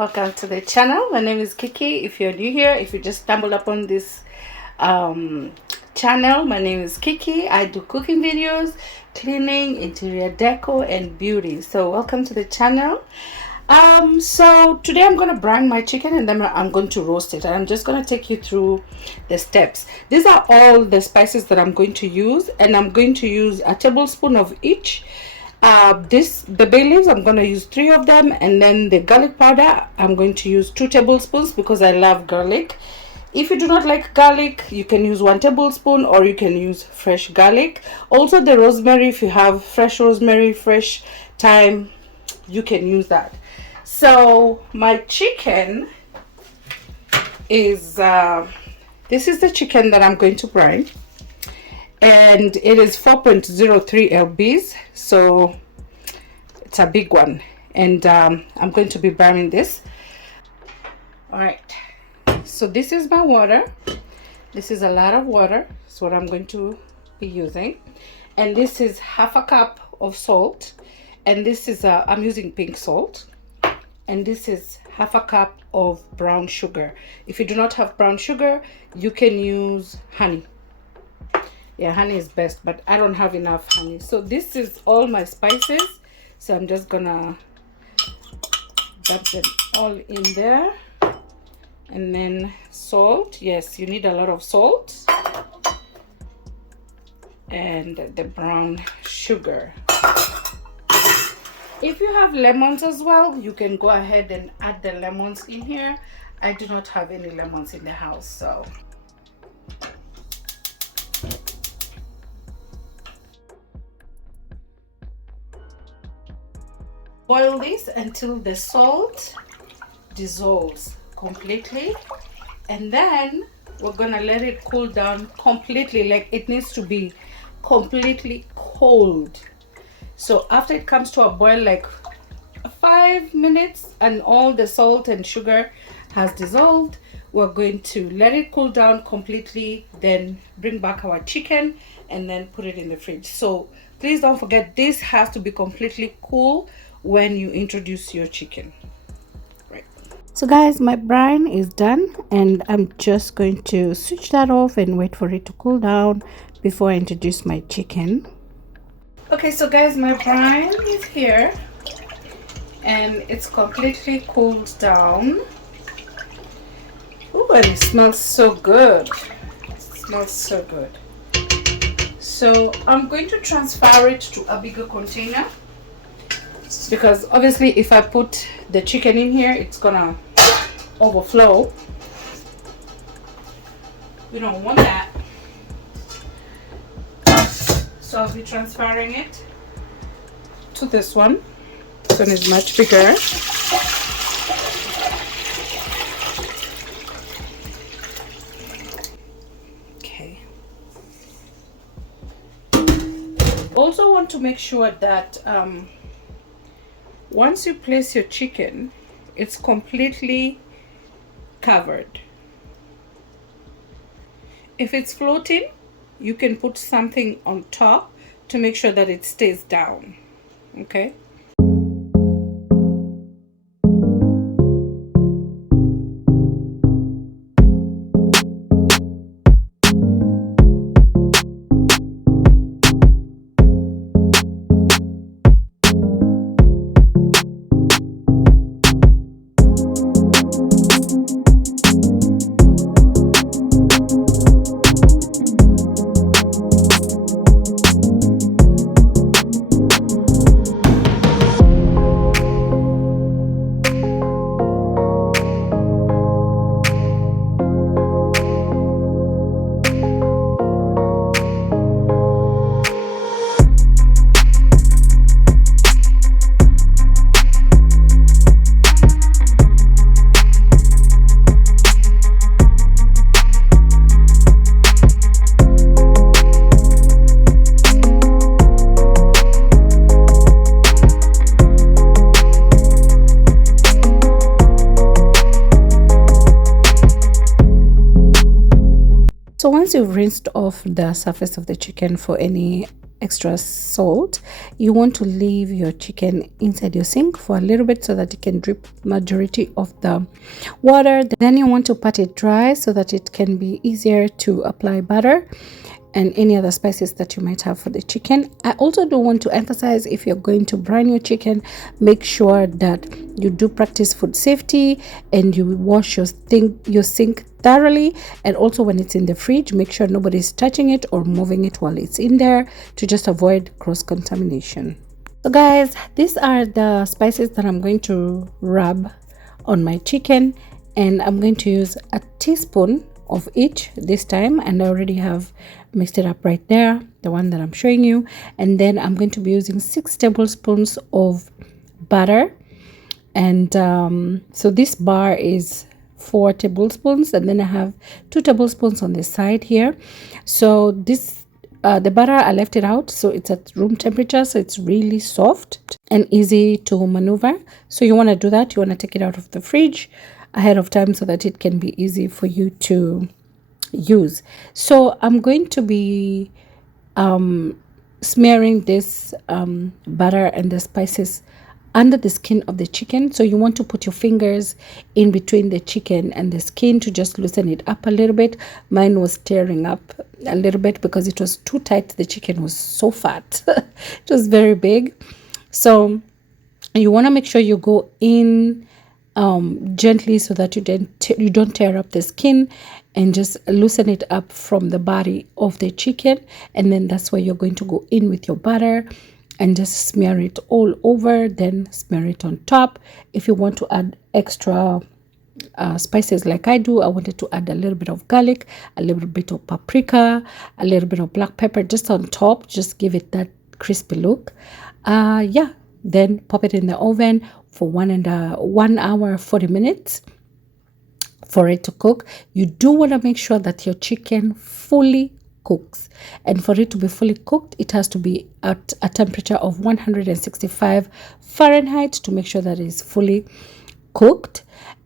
welcome to the channel. My name is Kiki. If you're new here, if you just stumbled upon this channel, my name is Kiki. I do cooking videos, cleaning, interior decor, and beauty. So welcome to the channel. So today I'm going to brine my chicken and then I'm going to roast it, and I'm just going to take you through the steps. These are all the spices that I'm going to use, and I'm going to use a tablespoon of each. The bay leaves, I'm going to use 3 of them, and then the garlic powder, I'm going to use 2 tablespoons because I love garlic. If you do not like garlic, you can use 1 tablespoon, or you can use fresh garlic. Also the rosemary, if you have fresh rosemary, fresh thyme, you can use that. So my chicken is this is the chicken that I'm going to brine, and it is 4.03 lbs, so it's a big one, and I'm going to be brining this. All right, so this is my water. This is a lot of water. That's what I'm going to be using, and this is half a cup of salt, and this is I'm using pink salt, and this is half a cup of brown sugar. If you do not have brown sugar, you can use honey. Yeah, honey is best, but I don't have enough honey. So this is all my spices, so I'm just gonna dump them all in there. And then salt. Yes, you need a lot of salt, and the brown sugar. If you have lemons as well, you can go ahead and add the lemons in here. I do not have any lemons in the house, so boil this until the salt dissolves completely, and then we're gonna let it cool down completely. Like, it needs to be completely cold. So after it comes to a boil, like 5 minutes, and all the salt and sugar has dissolved, we're going to let it cool down completely, then bring back our chicken and then put it in the fridge. So please don't forget, this has to be completely cool when you introduce your chicken. Right. So guys, my brine is done, and I'm just going to switch that off and wait for it to cool down before I introduce my chicken. Okay, so guys, my brine is here and it's completely cooled down. Ooh, and it smells so good. It smells so good. So I'm going to transfer it to a bigger container, because obviously if I put the chicken in here, it's gonna overflow. We don't want that. So I'll be transferring it to this one. This one is much bigger. Okay. Also want to make sure that once you place your chicken, it's completely covered. If it's floating, you can put something on top to make sure that it stays down. Okay. So once you've rinsed off the surface of the chicken for any extra salt, you want to leave your chicken inside your sink for a little bit so that it can drip majority of the water. Then you want to pat it dry so that it can be easier to apply butter and any other spices that you might have for the chicken. I also do want to emphasize, if you're going to brine your chicken, make sure that you do practice food safety and you wash your sink thoroughly. And also when it's in the fridge, make sure nobody's touching it or moving it while it's in there, to just avoid cross contamination. So guys, these are the spices that I'm going to rub on my chicken, and I'm going to use a teaspoon of each this time, and I already have mixed it up right there, the one that I'm showing you. And then I'm going to be using 6 tablespoons of butter, and so this bar is 4 tablespoons, and then I have 2 tablespoons on the side here. So this the butter, I left it out so it's at room temperature, so it's really soft and easy to maneuver. So you want to do that, you want to take it out of the fridge ahead of time so that it can be easy for you to use. So I'm going to be smearing this butter and the spices under the skin of the chicken. So you want to put your fingers in between the chicken and the skin to just loosen it up a little bit. Mine was tearing up a little bit because it was too tight. The chicken was so fat. It was very big. So you want to make sure you go in gently so that you don't tear up the skin, and just loosen it up from the body of the chicken. And then that's where you're going to go in with your butter and just smear it all over, then smear it on top. If you want to add extra spices like I do, I wanted to add a little bit of garlic, a little bit of paprika, a little bit of black pepper just on top, just give it that crispy look. Yeah, then pop it in the oven for 1 hour 40 minutes for it to cook. You do want to make sure that your chicken fully cooks, and for it to be fully cooked, it has to be at a temperature of 165 Fahrenheit to make sure that it is fully cooked.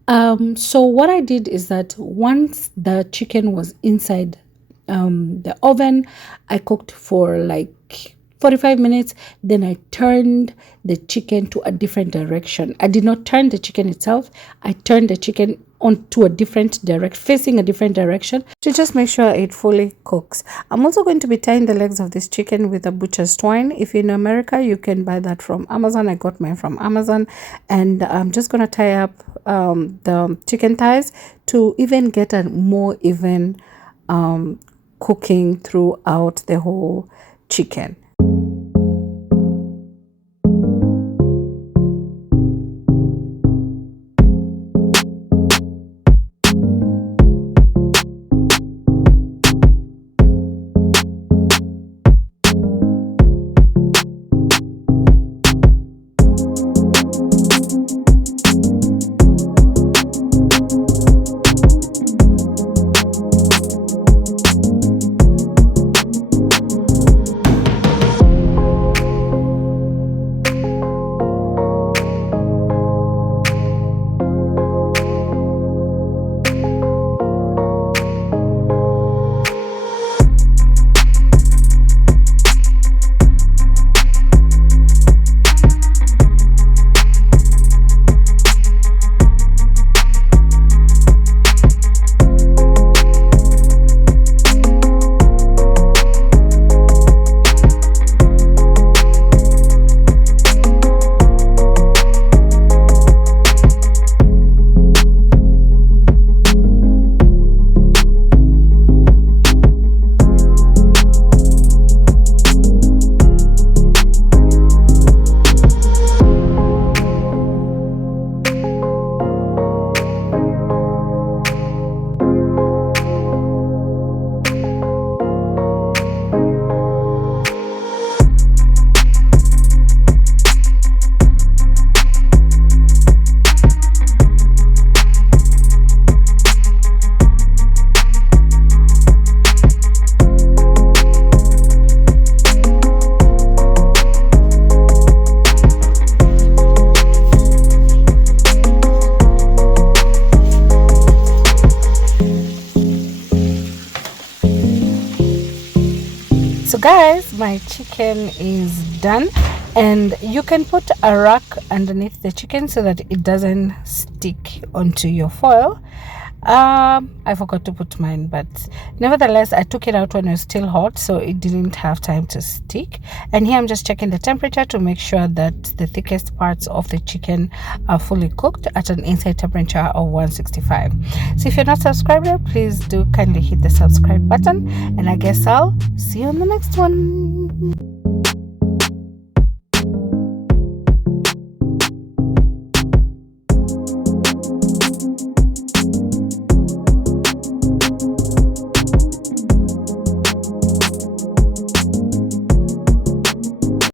So what I did is that once the chicken was inside the oven, I cooked for like 45 minutes. Then I turned the chicken to a different direction. I did not turn the chicken itself. I turned the chicken onto a different facing a different direction, to just make sure it fully cooks. I'm also going to be tying the legs of this chicken with a butcher's twine. If you're in America, you can buy that from Amazon. I got mine from Amazon, and I'm just going to tie up the chicken thighs to even get a more even cooking throughout the whole chicken. guys, my chicken is done, and you can put a rack underneath the chicken so that it doesn't stick onto your foil. I forgot to put mine, but nevertheless I took it out when it was still hot, so it didn't have time to stick. And here I'm just checking the temperature to make sure that the thickest parts of the chicken are fully cooked at an inside temperature of 165. So if you're not subscribed yet, please do kindly hit the subscribe button, and I guess I'll see you on the next one.